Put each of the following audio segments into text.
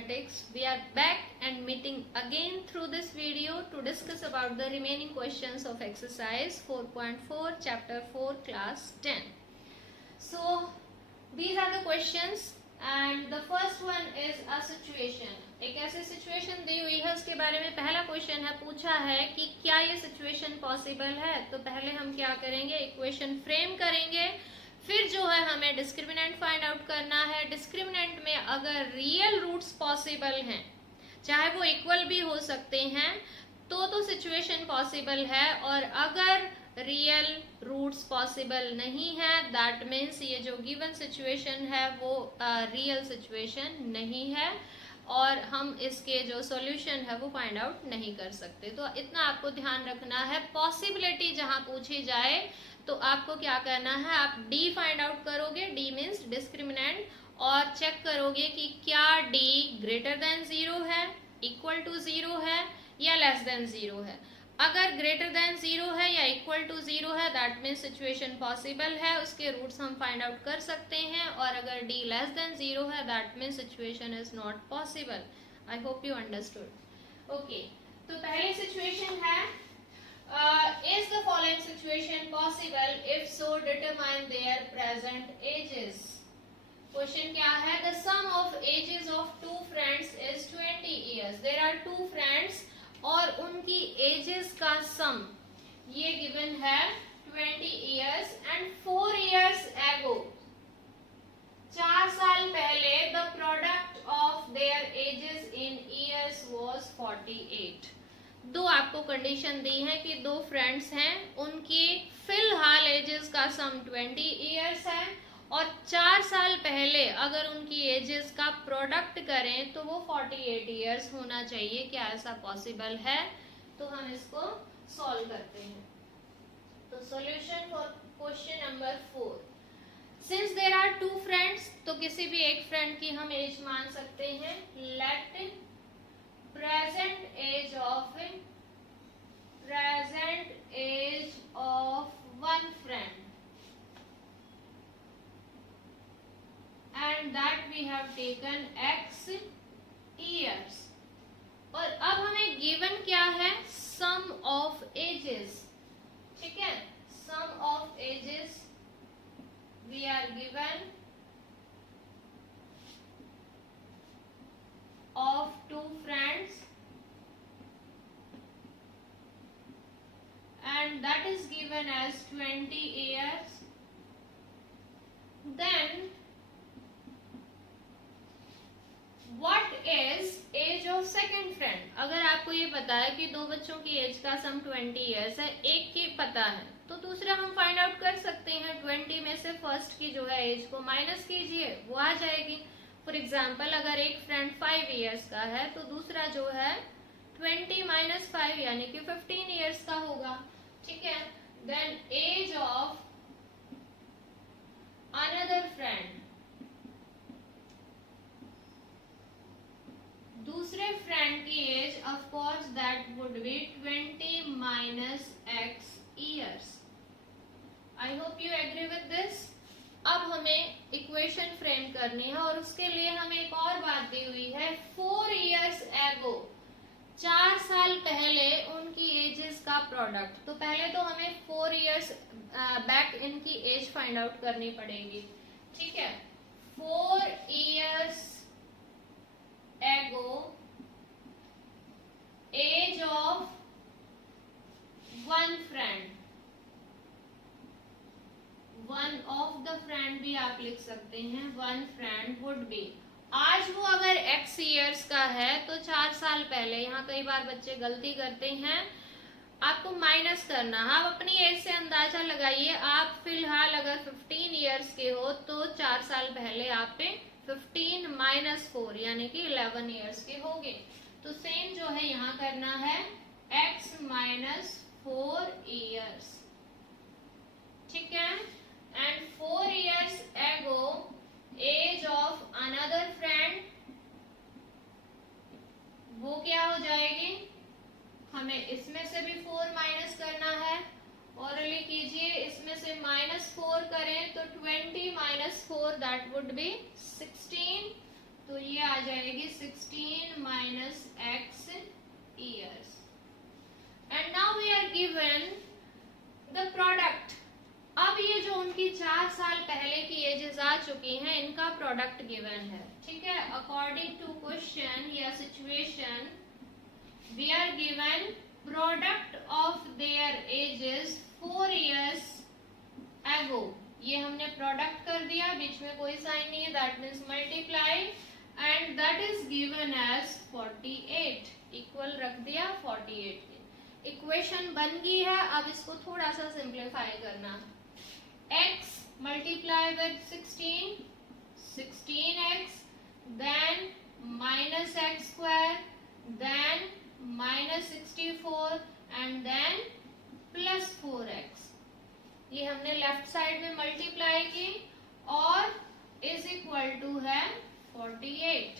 Mathematics. We are back and meeting again through this video to discuss about the remaining questions of exercise 4.4 chapter 4 class 10. So these are the questions and the first one is a situation. एक ऐसी situation दी हुई है, उसके बारे में पहला question है, पूछा है कि क्या ये सिचुएशन पॉसिबल है। तो पहले हम क्या करेंगे, इक्वेशन फ्रेम करेंगे, फिर जो है हमें डिस्क्रिमिनेंट फाइंड आउट करना है। डिस्क्रिमिनेंट में अगर रियल रूट्स पॉसिबल हैं, चाहे वो इक्वल भी हो सकते हैं, तो सिचुएशन पॉसिबल है। और अगर रियल रूट्स पॉसिबल नहीं है, दैट मीन्स ये जो गिवन सिचुएशन है वो रियल सिचुएशन नहीं है और हम इसके जो सॉल्यूशन है वो फाइंड आउट नहीं कर सकते। तो इतना आपको ध्यान रखना है। पॉसिबिलिटी जहां पूछी जाए तो आपको क्या करना है, आप डी फाइंड आउट करोगे, डी मीन्स डिस्क्रिमिनेंट, और चेक करोगे कि क्या डी ग्रेटर देन 0 है, इक्वल टू 0 है या लेस देन 0 है। अगर ग्रेटर देन 0 है या इक्वल टू 0 है, दैट मीन्स सिचुएशन पॉसिबल है, उसके रूट्स हम फाइंड आउट कर सकते हैं। और अगर डी लेस देन 0 है, that means situation is not possible. I hope you understood. Okay, तो पहली सिचुएशन है, is the following situation possible? If so, determine their present ages. Question क्या है? The sum of ages of two friends is 20 years. There are two friends और उनकी ages का sum ये given है 20 years and 4 years ago, 4 साल पहले the product of their ages in years was 48. दो आपको कंडीशन दी है कि दो फ्रेंड्स हैं, उनकी फिलहाल एजेस का सम 20 इयर्स है और 4 साल पहले अगर उनकी एजेस का प्रोडक्ट करें तो वो 48 इयर्स होना चाहिए। क्या ऐसा पॉसिबल है? तो हम इसको सॉल्व करते हैं। तो solution for question number 4, since there are two friends, तो किसी भी एक फ्रेंड की हम एज मान सकते हैं। Let present age of one friend and that we have taken x years। और अब हमें गिवन क्या है, सम ऑफ एजेस। ठीक है, sum of ages we are given of two friends and that is given as 20 years। Then what is age of second friend? अगर आपको ये पता है कि दो बच्चों की एज का सम 20 इयर्स है, एक की पता है तो दूसरा हम फाइंड आउट कर सकते हैं। 20 में से फर्स्ट की जो है एज को माइनस कीजिए, वो आ जाएगी। फॉर एग्जाम्पल अगर एक फ्रेंड 5 इयर्स का है तो दूसरा जो है 20 माइनस 5 यानी कि 15 इयर्स का होगा। ठीक है, then age of another friend, दूसरे फ्रेंड की age of course that would be 20 minus x years. I hope you agree with this. अब हमें इक्वेशन फ्रेम करनी है और उसके लिए हमें एक और बात दी हुई है, 4 इयर्स एगो, 4 साल पहले उनकी एजेस का प्रोडक्ट। तो पहले तो हमें 4 इयर्स बैक इनकी एज फाइंड आउट करनी पड़ेगी। ठीक है, 4 years ago age of one friend, one of the friend भी आप लिख सकते हैं, वन फ्रेंड वुड बी, आज वो अगर x इयर्स का है तो 4 साल पहले, यहाँ कई बार बच्चे गलती करते हैं, आपको माइनस करना। आप अपनी एज से अंदाजा लगाइए, आप फिलहाल अगर 15 इयर्स के हो तो 4 साल पहले आप पे 15 माइनस 4 यानी कि 11 इयर्स के होंगे। तो सेम जो है यहाँ करना है, x माइनस 4 इयर्स। ठीक है, and 4 years ago age of another friend, वो क्या हो जाएगी, हमें इसमें से भी 4 माइनस करना है। और कीजिए, इसमें से -4 करें तो 20 माइनस 4 दैट वुड बी 16। तो ये आ जाएगी 16 minus x years. And now we are given the product. अब ये जो उनकी 4 साल पहले की एजेस आ चुकी हैं, इनका प्रोडक्ट गिवन है, ठीक है। अकॉर्डिंग टू क्वेश्चन या situation we are given product of their ages 4 years ago। ये हमने प्रोडक्ट कर दिया, बीच में कोई साइन नहीं है, that means multiply, and that is given as 48, equal रख दिया 48 के। इक्वेशन बन गई है। अब इसको थोड़ा सा सिंप्लीफाई करना। x multiply with 16, 16x, then minus x square, then minus 64 and then plus 4x। ये हमने लेफ्ट साइड में मल्टीप्लाई की और इज इक्वल टू है 48।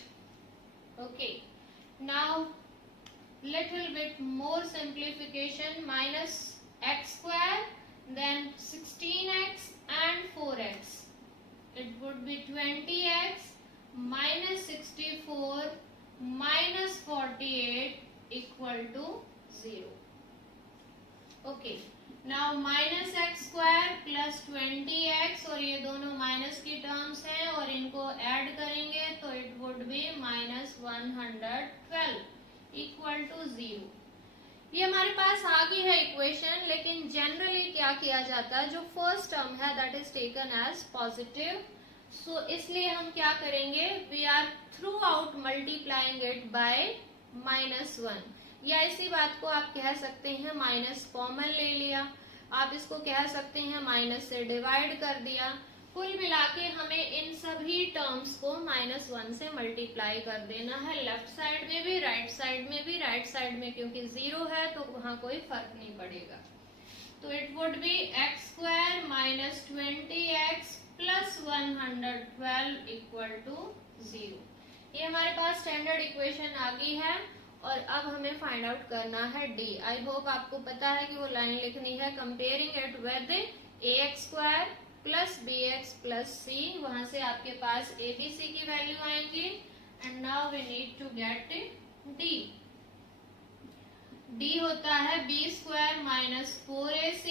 Okay, now little bit more simplification, minus x square, then 16x and 4x, it would be 20x minus 64 minus 48 equal to 0. Okay, now minus x square plus 20x, और ये दोनों minus की terms हैं और इनको add करेंगे तो it would be minus 112 equal to 0. ये हमारे पास आ गई है इक्वेशन, लेकिन जनरली क्या किया जाता है, जो फर्स्ट टर्म है that is taken as positive. So इसलिए हम क्या करेंगे, we are throughout multiplying it by -1, या इसी बात को आप कह सकते हैं माइनस कॉमन ले लिया, आप इसको कह सकते हैं माइनस से डिवाइड कर दिया। कुल मिला के हमें इन सभी टर्म्स को -1 से मल्टीप्लाई कर देना है, लेफ्ट साइड में भी, राइट साइड में भी। राइट साइड में क्योंकि 0 है तो वहां कोई फर्क नहीं पड़ेगा। तो it would be x square minus 20x plus 112 equal to 0। ये हमारे पास स्टैंडर्ड इक्वेशन आ गई है और अब हमें फाइंड आउट करना है डी। आई होप आपको पता है कि वो लाइन लिखनी है, comparing it with ax square plus B X plus C, वहां से आपके पास ए बी सी की वैल्यू आएंगी। And now we need to get D. D होता है बी स्क्वायर माइनस 4ac,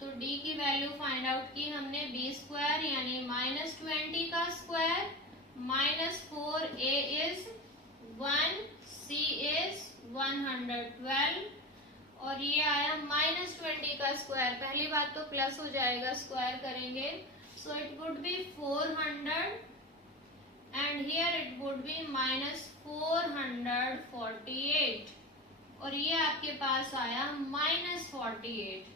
तो डी की वैल्यू फाइंड आउट की हमने, बी स्क्वायर यानी माइनस 20 का square minus 4a is 1, c is 112, और ये आया माइनस 20 का स्क्वायर। पहली बात तो प्लस हो जाएगा, स्क्वायर करेंगे, so it would B 400 and here it would B minus 448, और ये आपके पास आया माइनस 48।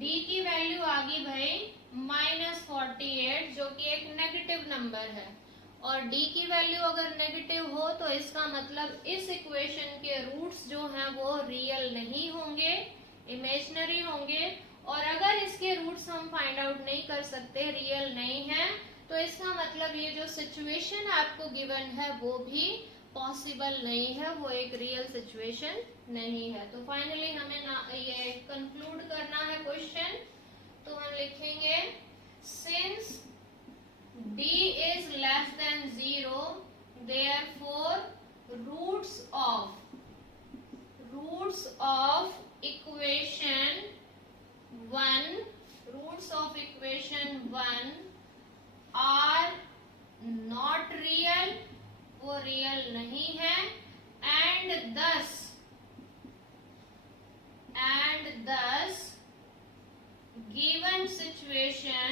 डी की वैल्यू आ गई भाई माइनस 48, जो कि एक नेगेटिव नंबर है, और d की वैल्यू अगर नेगेटिव हो तो इसका मतलब इस इक्वेशन के रूट्स जो हैं वो रियल नहीं होंगे, इमेजिनरी होंगे। और अगर इसके रूट्स हम फाइंड आउट नहीं कर सकते, रियल नहीं है, तो इसका मतलब ये जो सिचुएशन आपको गिवन है वो भी पॉसिबल नहीं है, वो एक रियल सिचुएशन नहीं है। तो फाइनली हमें ये कंक्लूड करना है क्वेश्चन, तो हम लिखेंगे since d is less than 0, therefore roots of equation 1 are not real, वो रियल नहीं है, and thus given situation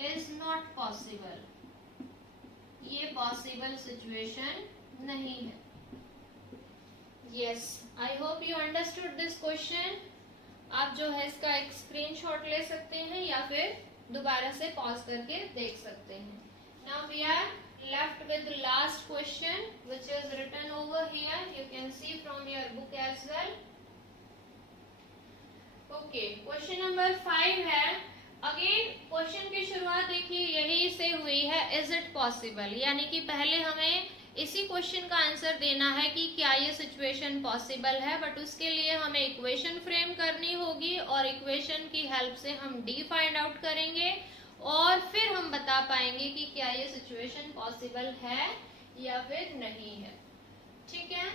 is not possible, ये पॉसिबल सिचुएशन नहीं है। Yes, I hope you understood this question. आप जो है इसका एक स्क्रीनशॉट ले सकते हैं या फिर दोबारा से पॉज करके देख सकते हैं। Now we are left with the last question which is written over here, you can see from your book as well. Okay, question number 5 है। अगेन क्वेश्चन की शुरुआत देखिए यही से हुई है, इज इट पॉसिबल, यानी कि पहले हमें इसी क्वेश्चन का आंसर देना है कि क्या ये सिचुएशन पॉसिबल है, बट उसके लिए हमें इक्वेशन फ्रेम करनी होगी और इक्वेशन की हेल्प से हम डी फाइंड आउट करेंगे और फिर हम बता पाएंगे कि क्या ये सिचुएशन पॉसिबल है या फिर नहीं है। ठीक है,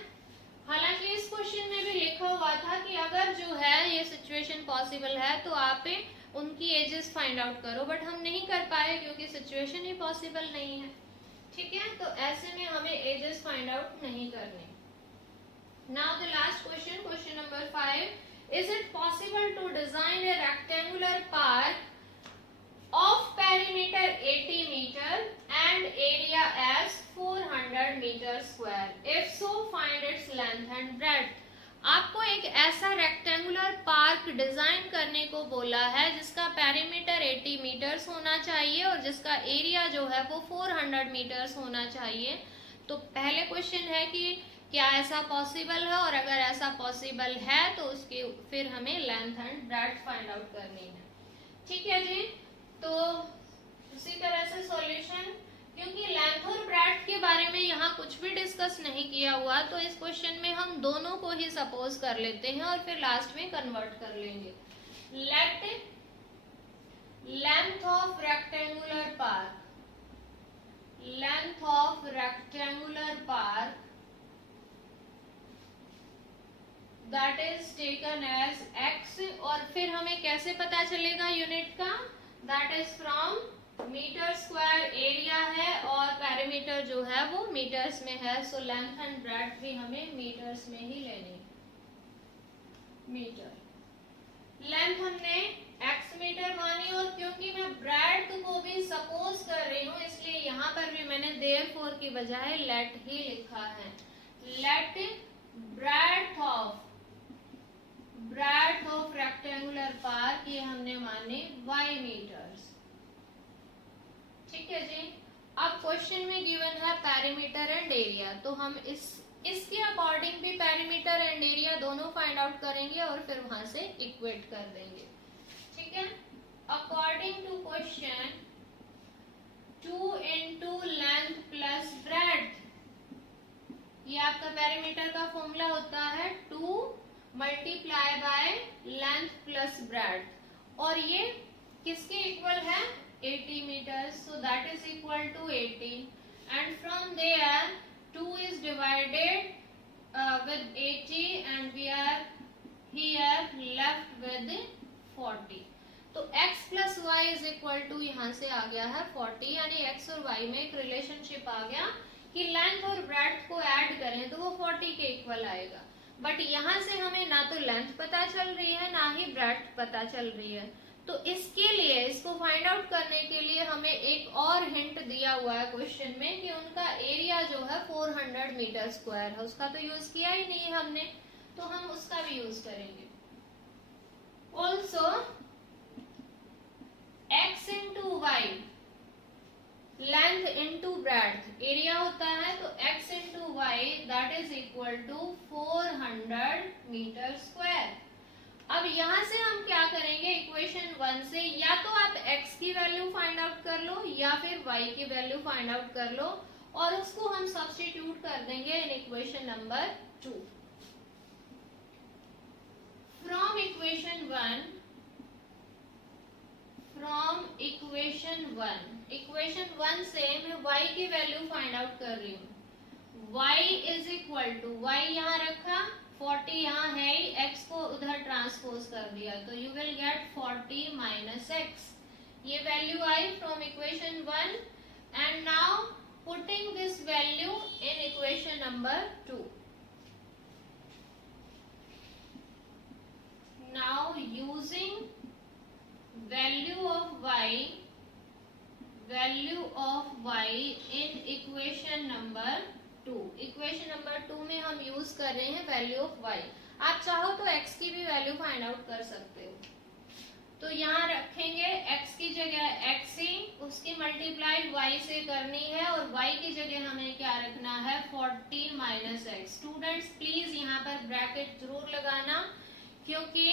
हालांकि इस क्वेश्चन में भी लिखा हुआ था कि अगर जो है ये सिचुएशन पॉसिबल है तो आप उनकी एजेस फाइंड आउट करो, बट हम नहीं कर पाए क्योंकि सिचुएशन ही पॉसिबल नहीं है। ठीक है, तो ऐसे में हमें एजेस फाइंड आउट नहीं करने। Now the last question, question number 5, is it possible to design a rectangular park of perimeter 80 meter and area as 400 meter square? If so, find its length and breadth. आपको एक ऐसा rectangular park design करने को बोला है जिसका perimeter 80 metres होना चाहिए और जिसका एरिया जो है वो 400 मीटर्स होना चाहिए। तो पहले क्वेश्चन है कि क्या ऐसा पॉसिबल है, और अगर ऐसा पॉसिबल है तो उसके फिर हमें length and breadth find out करनी है। ठीक है जी, तो उसी तरह से सॉल्यूशन, क्योंकि लेंथ और ब्रेड्थ के बारे में यहाँ कुछ भी डिस्कस नहीं किया हुआ तो इस क्वेश्चन में हम दोनों को ही सपोज कर लेते हैं और फिर लास्ट में कन्वर्ट कर लेंगे। Late length of rectangular park, length of rectangular park that is taken as x, और फिर हमें कैसे पता चलेगा यूनिट का, that is from metre square area है और पेरीमीटर जो है वो मीटर्स में है, सो लेंथ एंड ब्रेड्थ भी हमें मीटर्स में ही लेनी है। मीटर लेंथ हमने x मीटर मानी, और क्योंकि मैं ब्रेड्थ को भी सपोज कर रही हूँ इसलिए यहाँ पर भी मैंने देयरफॉर की बजाय लेट ही लिखा है। Let breadth of rectangular park ये हमने माने y मीटर्स। ठीक है जी, अब क्वेश्चन में गिवन है पेरीमीटर एंड एरिया, तो हम इसके अकॉर्डिंग भी पेरीमीटर एंड एरिया दोनों फाइंड आउट करेंगे और फिर वहां से इक्वेट कर देंगे। ठीक है, according to question 2 into length plus breadth, ये आपका पेरीमीटर का फॉर्मूला होता है 2 multiply by length plus breadth, और ये किसके इक्वल है 80 meters, so that is equal to 80, and from there 2 is divided with 80 and we are here left with 40, तो x plus y is equal to यहाँ से आ गया है 40, यानी x और y में एक रिलेशनशिप आ गया कि लेंथ और ब्रेड्थ को ऐड करें तो वो 40 के इक्वल आएगा। बट यहाँ से हमें ना तो लेंथ पता चल रही है ना ही ब्रेड्थ पता चल रही है, तो इसके लिए इसको फाइंड आउट करने के लिए हमें एक और हिंट दिया हुआ है क्वेश्चन में कि उनका एरिया जो है 400 मीटर स्क्वायर है, उसका तो यूज किया ही नहीं है हमने, तो हम उसका भी यूज करेंगे। Also x into y, length into breadth area होता है, तो x into y that is equal to 400 metre square. अब यहाँ से हम क्या करेंगे, इक्वेशन 1 से या तो आप x की वैल्यू फाइंड आउट कर लो या फिर y की वैल्यू फाइंड आउट कर लो और उसको हम सब्स्टिट्यूट कर देंगे in equation number 2। From equation 1, equation 1 से मैं y की वैल्यू फाइंड आउट कर रही हूँ। y is equal to, y यहाँ रखा, 40 यहाँ है ही, x को उधर ट्रांसपोज कर दिया, तो you will get 40 minus x, ये value I from equation 1, and now putting this value in equation number 2। Now using value of y in equation number 2, equation number 2 में हम यूज कर रहे हैं वैल्यू ऑफ y। आप चाहो तो x की भी वैल्यू फाइंड आउट कर सकते हो, तो यहाँ रखेंगे x की जगह x ही, उसकी मल्टीप्लाई y से करनी है और y की जगह हमें क्या रखना है 40 माइनस x। स्टूडेंट्स प्लीज यहाँ पर ब्रैकेट जरूर लगाना, क्योंकि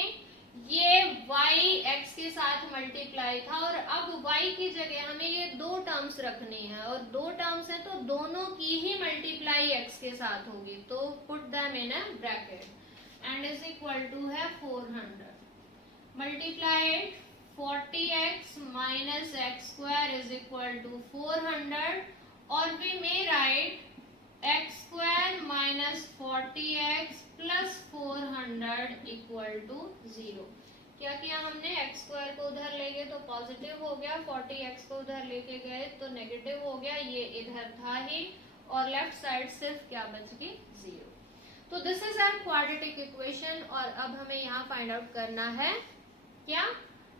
ये y x के साथ मल्टीप्लाई था और अब y की जगह हमें ये दो टर्म्स रखनी है और दो टर्म्स है तो दोनों की ही मल्टीप्लाई x के साथ होगी, तो put them in a bracket and is equal to है 400 multiply 40x minus x square is equal to 400, or we may write x square minus 40x plus 400 equal to 0. क्या किया हमने, x स्क्वायर को उधर ले गए तो पॉजिटिव हो गया, 40x को उधर लेके गए तो नेगेटिव हो गया, ये इधर था ही, और लेफ्ट साइड सिर्फ क्या बच गई, 0. तो this is our quadratic equation. और अब हमें यहाँ फाइंड आउट करना है क्या,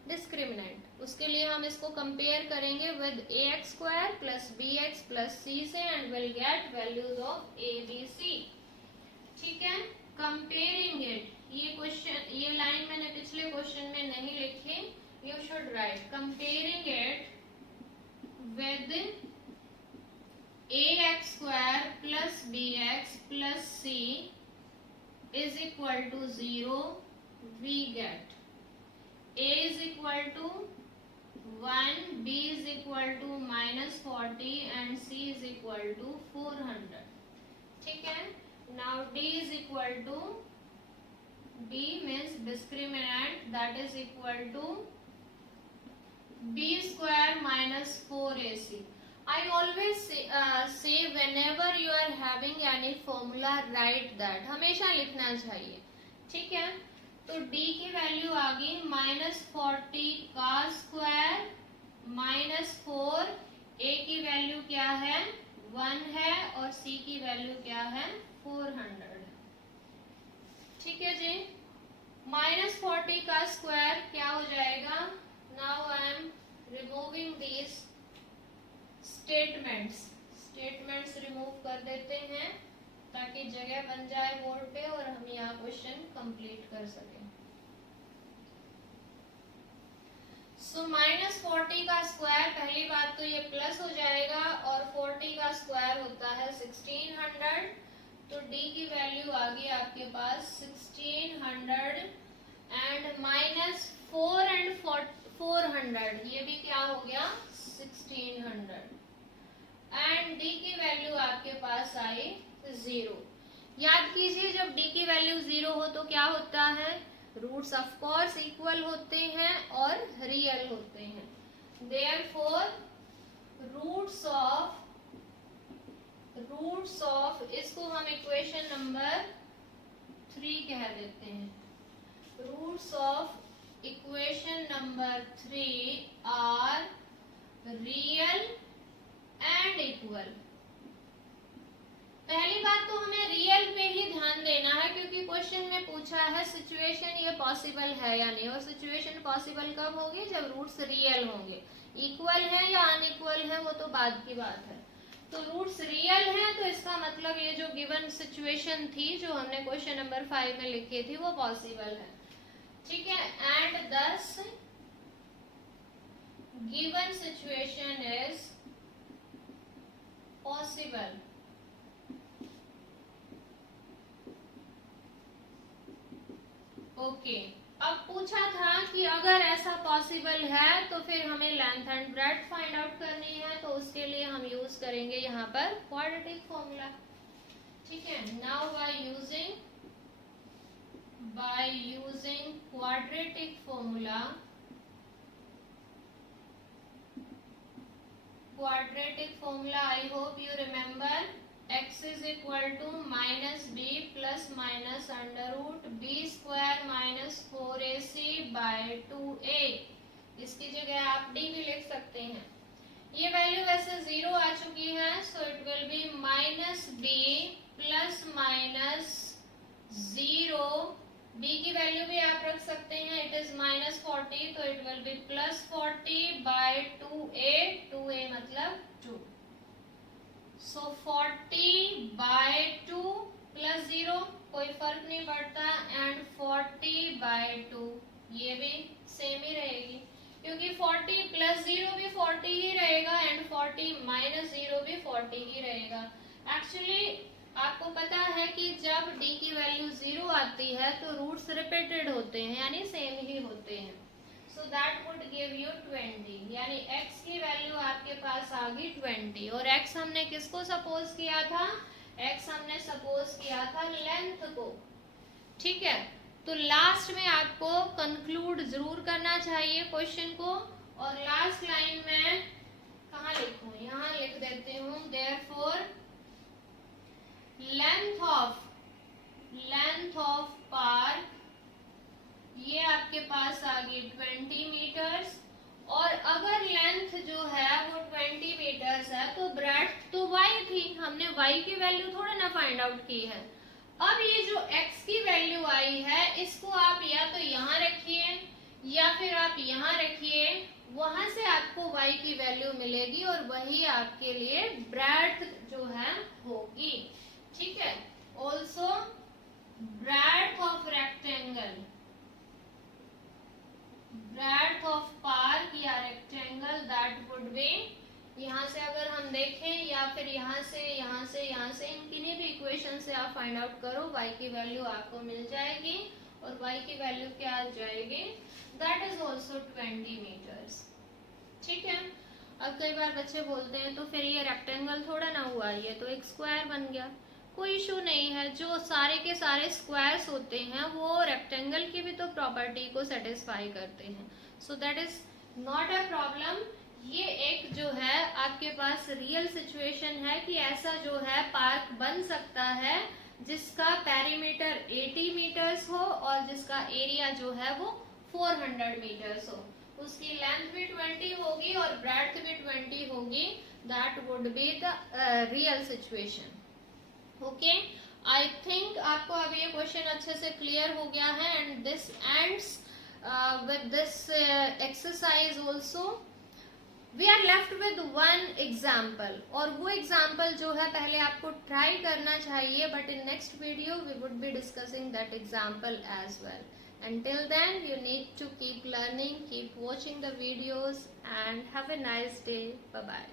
डिस्क्रिमिनेंट. उसके लिए हम इसको कंपेयर करेंगे with ax square plus bx plus c से, and will get values of a b c. ठीक है, कंपेयरिंग इट. ये क्वेश्चन, ये लाइन मैंने पिछले क्वेश्चन में नहीं लिखी, you should write comparing it with ax square plus bx plus c is equal to 0, we get a is equal to 1, b is equal to minus 40 and c is equal to 400. ठीक है, now d is equal to, d means discriminant, that is equal to b square minus 4ac. I always say whenever you are having any formula, write that. हमेशा लिखना चाहिए. ठीक है, तो d की value आ गई -40 का स्क्वायर माइनस 4, a की वैल्यू क्या है, 1 है, और c की वैल्यू क्या है, 400. ठीक है जी, -40 का स्क्वायर क्या हो जाएगा. Now I am removing these statements remove कर देते हैं ताकि जगह बन जाए बोर्ड पे और हम यहाँ क्वेश्चन कंप्लीट कर सकें. सो -40 का स्क्वायर, पहली बात तो ये प्लस हो जाएगा, और 40 का स्क्वायर होता है 1600, तो d की वैल्यू आ गई आपके पास 1600, एंड -4 एंड 400, ये भी क्या हो गया, 1600, एंड d की वैल्यू आपके पास आई 0. याद कीजिए, जब d की वैल्यू 0 हो तो क्या होता है, रूट्स ऑफ कोर्स इक्वल होते हैं और रियल होते हैं. देयरफॉर रूट्स ऑफ इसको हम इक्वेशन नंबर 3 कह देते हैं. Roots of equation number 3 are real and equal. पहली बात तो हमें रियल पे ही ध्यान देना है, क्योंकि क्वेश्चन में पूछा है सिचुएशन ये पॉसिबल है या नहीं, और सिचुएशन पॉसिबल कब होगी, जब रूट्स रियल होंगे. इक्वल है या अनइक्वल है वो तो बाद की बात है. तो रूट्स रियल हैं तो इसका मतलब ये जो गिवन सिचुएशन थी जो हमने क्वेश्चन नंबर 5 में लिखी थी वो पॉसिबल है. ठीक है, एंड दस given situation is possible. Okay, अब पूछा था कि अगर ऐसा पॉसिबल है तो फिर हमें length and breadth find out करनी है, तो उसके लिए हम यूज करेंगे यहाँ पर क्वाड्रेटिक फॉर्मूला. ठीक है, now by using quadratic formula, I hope you remember, x is equal to -b plus minus under root b square minus 4ac by 2a. इसकी जगह आप d भी लिख सकते हैं. ये वैल्यू वैसे 0 आ चुकी है, so it will be -b plus minus 0. b की वैल्यू भी आप रख सकते हैं, इट इज -40, तो it will be +40 bye 2a मतलब 2. सो 40 बाय 2 प्लस 0 कोई फर्क नहीं पड़ता, एंड 40 बाय 2 ये भी सेम ही रहेगी, क्योंकि 40 प्लस 0 भी 40 ही रहेगा, एंड 40 माइनस 0 भी 40 ही रहेगा. एक्चुअली आपको पता है कि जब d की वैल्यू 0 आती है तो रूट्स रिपीटेड होते हैं, यानी सेम ही होते हैं. So that would give you 20, यानी x की वैल्यू आपके पास आ गई 20. और x हमने किसको सपोज किया था, x हमने सपोज किया था लेंथ को. ठीक है, तो लास्ट में आपको कंक्लूड जरूर करना चाहिए क्वेश्चन को। और लास्ट लाइन में कहाँ लिखूं, यहाँ लिख देती हूँ, देयरफॉर लेंथ ऑफ पार्क, ये आपके पास आ गई 20 मीटर्स। और अगर लेंथ जो है वो 20 मीटर्स है तो ब्रेड्थ तो y थी, हमने y की वैल्यू थोड़ा ना फाइंड आउट की है। अब ये जो x की वैल्यू आई है इसको आप या तो यहाँ रखिए या फिर आप यहाँ रखिए, वहां से आपको y की वैल्यू मिलेगी और वही आपके लिए ब्रेड्थ जो है होगी। ठीक है। Also breadth of rectangle, breadth of park या रेक्टेंगल, दैट वुड बी, यहाँ से अगर हम देखें या फिर यहाँ से इन किन्हीं भी इक्वेशन से आप फाइंड आउट करो, y की वैल्यू आपको मिल जाएगी और y की वैल्यू क्या आ जाएगी, दैट इज ऑल्सो 20 मीटर्स। ठीक है। अब कई बार बच्चे बोलते हैं तो फिर ये रेक्टेंगल थोड़ा ना हुआ, ये तो एक स्क्वायर बन गया। कोई इशू नहीं है, जो सारे के सारे स्क्वायर्स होते हैं वो रेक्टेंगल की भी तो प्रॉपर्टी को सेटिस्फाई करते हैं, so that is not a problem. ये एक जो है आपके पास रियल सिचुएशन है कि ऐसा जो है पार्क बन सकता है जिसका पेरीमीटर 80 मीटर्स हो और जिसका एरिया जो है वो 400 मीटर्स हो, उसकी लेंथ भी 20 होगी और ब्रेड्थ भी 20 होगी, that would be the real situation. Okay, I think आपको अभी ये क्वेश्चन अच्छे से क्लियर हो गया है and this ends with this exercise also. We are left with one example, और वो एग्जाम्पल जो है पहले आपको ट्राई करना चाहिए, but in next video we would be discussing that example as well. Until then, you need to keep learning, keep watching the videos and have a nice day. Bye bye.